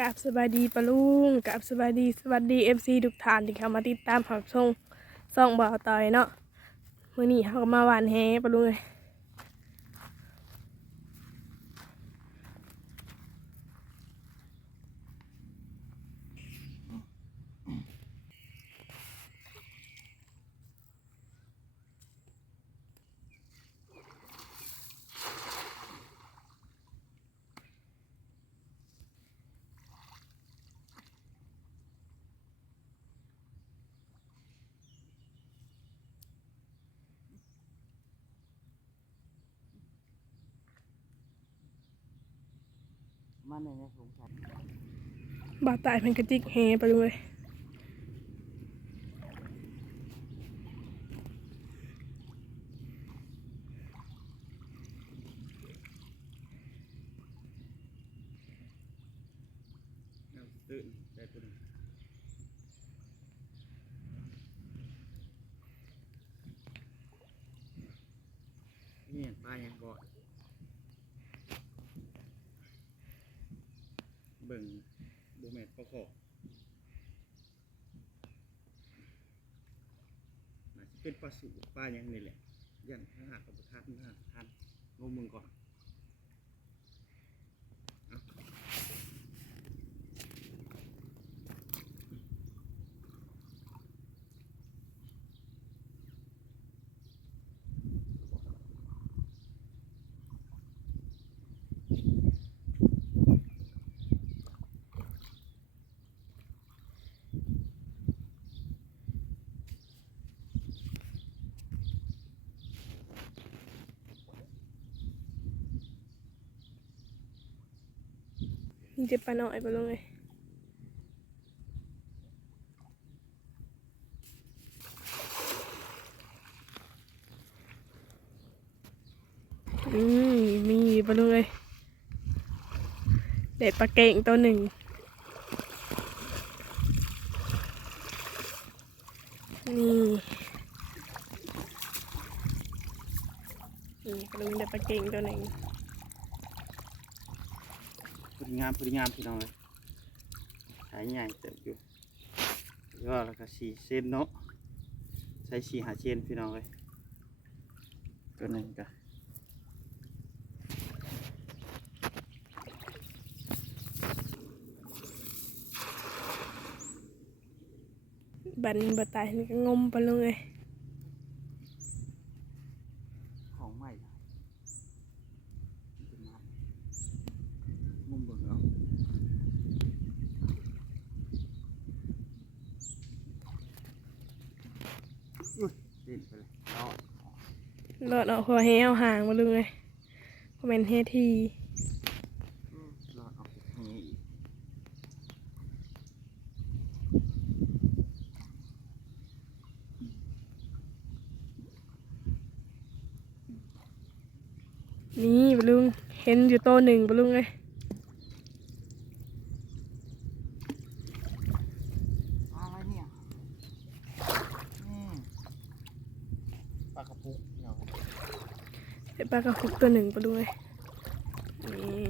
กับสบายดีปะลุงกับสบายดีสวัสดีเอฟซีทุกท่านที่เข้ามาติดตามผับส่งส่องบ่าวต่อยเนาะมื่อนี้เขาก็มาหวานแฮปะลุงเลย มาในในสงสารบาดตายเป็นกระติกเฮไปเลย เอาตื่นใจตื่นนี่ปลายังก่อน เบิ่งบูเมตประกอน่าจะเป็นปลาสูปลายังนี่แหละยันถ้หากกับทานถ้าหากทันงมมึงก่อน มีแต่ปลาหน่อยปลุงเลยอืมมีปลุงเลยเด็ดปลาเก่งตัวหนึ่งนี่นี่ปลาลงเด็ดปลาเก่งตัวหนึ่ง พอดีงามพอดีงามพี่น้องเลยขายใหญ่เติบอยู่ก็แล้วก็สี่เซนเนาะใช้สี่หาเชนพี่น้องเลยตัวหนึ่งก็บันบัตายนี่ก็งมไปเลย ของใหม่เป็นน้ำมุมเบิ่งเอาอุ้ยเล่นไปเลย รอดอดเอาหัวแห้วห่างมาเลยคอมเมนเฮทีรอดออากทางนี้อีกนี่บลุงเห็นอยู่โตวหนึ่งบลุงเลย อะไรเนี่ยนี่ปลากระปุกพี่น้อง เห็น ปลากระพุกตัวหนึ่งไปด้วยนี่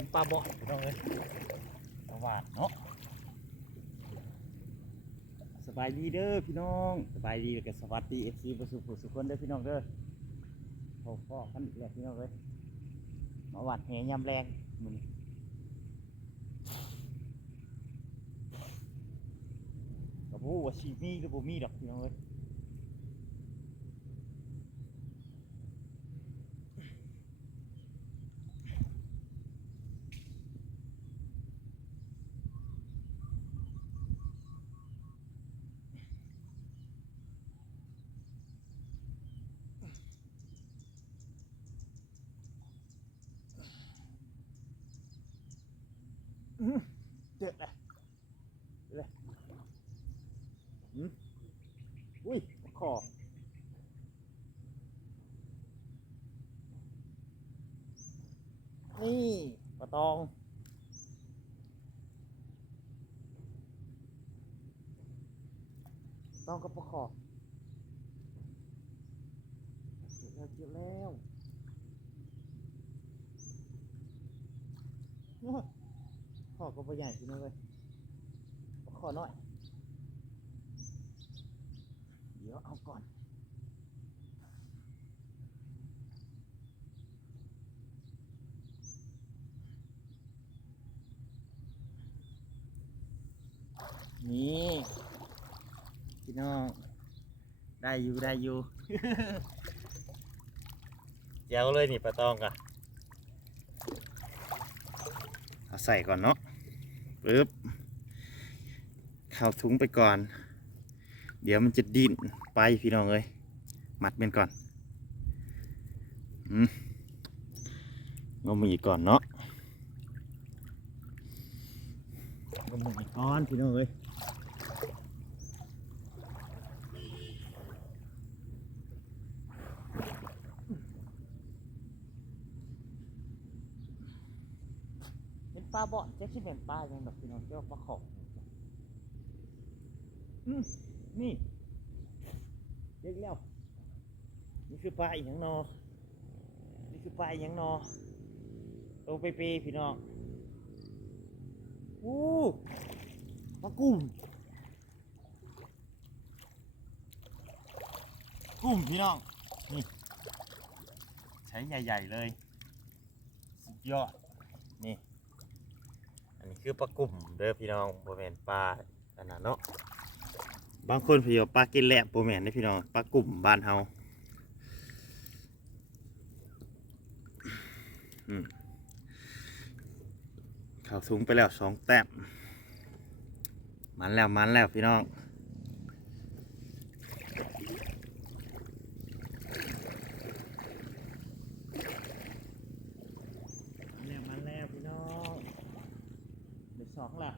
เห็นปลาบ่อพี่น้องเลยปลาหวานเนาะสบายดีเด้อพี่น้องสบายดีแล้วก็สวัสดีเอฟซีประสุขสุขคนเด้อพี่น้องเด้อพอพ่อกันอีกแล้วพี่น้องเลยมาหวานแหยามแรงมันกระบูว่าชีมีหรือบ่มีดอกพี่น้องเลย เจ็บเลยเลยอืมอุ้ยคอนี่ปลาตองต้องกับปลาขอบเจ็บแล้วเจ็บแล้ว ขอบก็ปลาใหญ่พี่น้องเลยปลาขอน้อย เดี๋ยวเอาก่อนนี่พี่น้องได้อยู่ได้อยู่ เจ้าเลยนี่ปลาตองกะเอาใส่ก่อนเนาะ ปึ๊บเข้าถุงไปก่อน เดี๋ยวมันจะดิ้นไปพี่น้องเอ้ยมัดมันก่อนอืมงมมือก่อนเนาะงมมือกก่อนพี่น้องเอ้ยเป็น ปลาบ่อนเจ๊ที่เป็นปลาอย่างแบบพี่น้องเจ้าปลาขอบอืมนี่เด็กแล้วนี่คือปลาอีกอย่างนอนี่คือปลาอีกอย่างนอโตเปเปพี่น้องอู้ปลากุ้มกุ้มพี่น้องนี่ใช้ใหญ่ ๆ เลย สุดยอด นี่ คือปลากลุ่มเด้อพี่น้องโบแมนปลาอันนั้นเนาะบางคนพี่ว่าปลากินแหลบโบแมนได้อพี่น้องปลากลุ่มบ้านเฮาเข่าสูงไปแล้วสองแต้มมันแล้วมันแล้วพี่น้อง มันแล้วมันแล้วพี่น้องเดี๋ยวสองล่ะ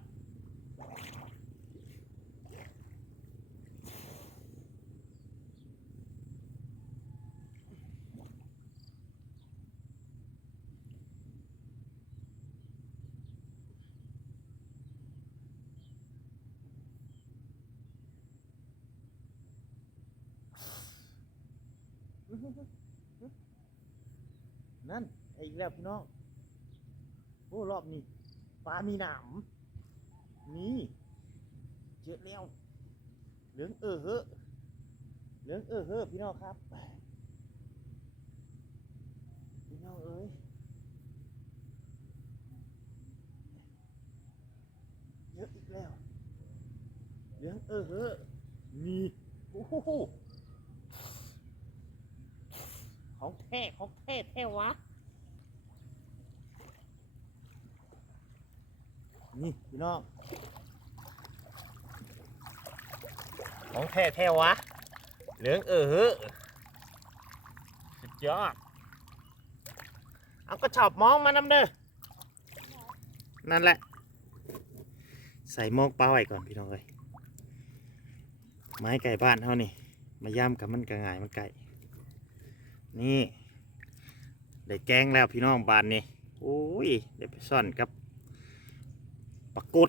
นั่นไอีกแล้วพี่น้องโอ้รอบนี้ปลามีหนามนี่เจอแล้วเหลืองเออเฮอเหลืองเออเฮอพี่น้องครับ พี่น้องเอ้ยเยอะอีกแล้วเหลืองเออเฮอมีโอ้โหของแท้ของแท้แท้วะ นี่พี่น้องของแท้แท้วะ เหลืองเออเฮ้อสุดยอด เอาก็ชอบมองมานำเด้อ นั่นแหละ ใส่หมองเปล่าไว้ก่อนพี่น้องเอ้ยไม้ไก่บ้านเท่านี่ มาย่ำกับมันกระง่ายมันไก่ นี่ ได้แกงแล้วพี่น้องบานนี่ โอ้ย ได้ไปซ่อนกับ ปรากฏ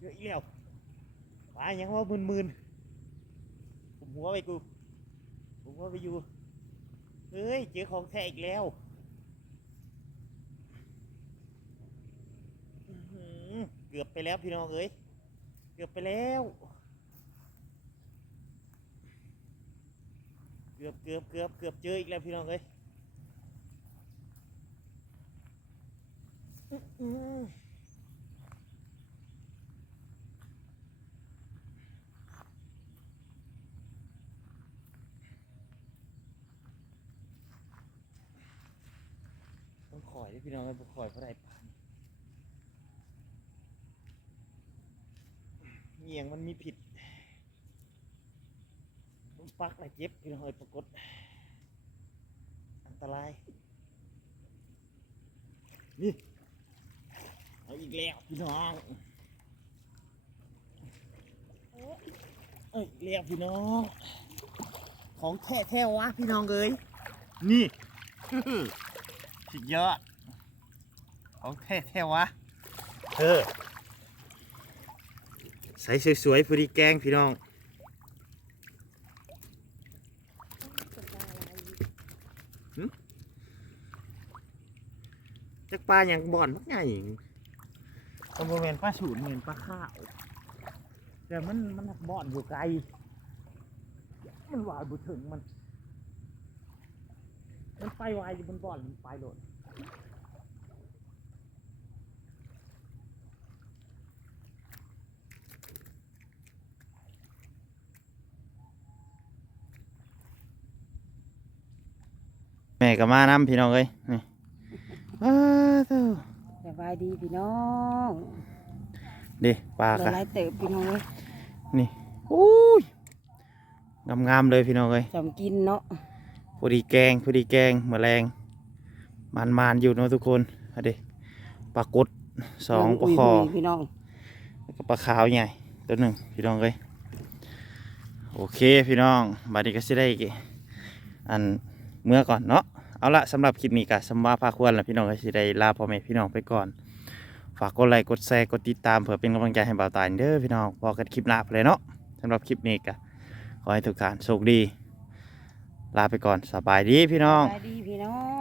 เยอะอีก แล้วปลายังว่ามึนๆผมหัวไปกูผมหัวไปอยู่เฮ้ยเจอของแท้อีกแล้วเกือบไปแล้วพี่น้องเอ้ยเกือบไปแล้ว เกือบเกือบเกือบเกือบเจออีกแล้วพี่น้องเอ้ยอื้อหือต้องคอ ยเด้อพี่น้องเอ้ยบ่คอยเพราะไรปานเงียงมันมีผิดมันปักอะไรเจ็บพี่น้องเอ้ยปรากฏ อันตราย นี่เอาอีกแล้วพี่น้องเอาอีกแล้วพี่น้อง ของแท้แท้วะพี่น้องเอ้ยนี่ สุดยอด ของแท้แท้วะเออใส่สวยๆพอดีแกงพี่น้องจักปลาอย่างบ่อนพักใหญ่มันบ่แม่นปลาสูนเหมือนปลาข้าว แต่มันมันบ่อนอยู่ไกล มันวายบุถึงมัน มันไปวายอยู่บนบ่อนมันไปโดด แม่ก็มานำพี่น้องเอ้ยนี่อ้าวเจ้าสบายดีพี่น้องเดิปลาหค่ะลายๆเติบพี่น้องเลยนี่อุ้ยงามๆเลยพี่น้องเอ้ยจำกินเนาะพอดีแกงพอดีแกงแมลงมันมานๆอยู่เนาะทุกคนเอาดิปลากดสองปลาคอยๆพี่น้องแล้วก็ปลาขาวใหญ่ตัวหนึ่งพี่น้องเอ้ยโอเคพี่น้องบัดนี้ก็สิได้อัน เมื่อก่อนเนาะเอาละสำหรับคลิปนี้ก็สมว่าพาควรละพี่น้องก็สิได้ลาพ่อแม่พี่น้องไปก่อน ฝากกดไลค์กดแชร์กดติดตามเพื่อเป็นกำลังใจให้บ่าวตายเด้อพี่น้องพอกันคลิปหน้าเลยเนาะสำหรับคลิปนี้ก็ขอให้ทุกท่านโชคดี ลาไปก่อนสบายดีพี่น้อง สบายดีพี่น้อง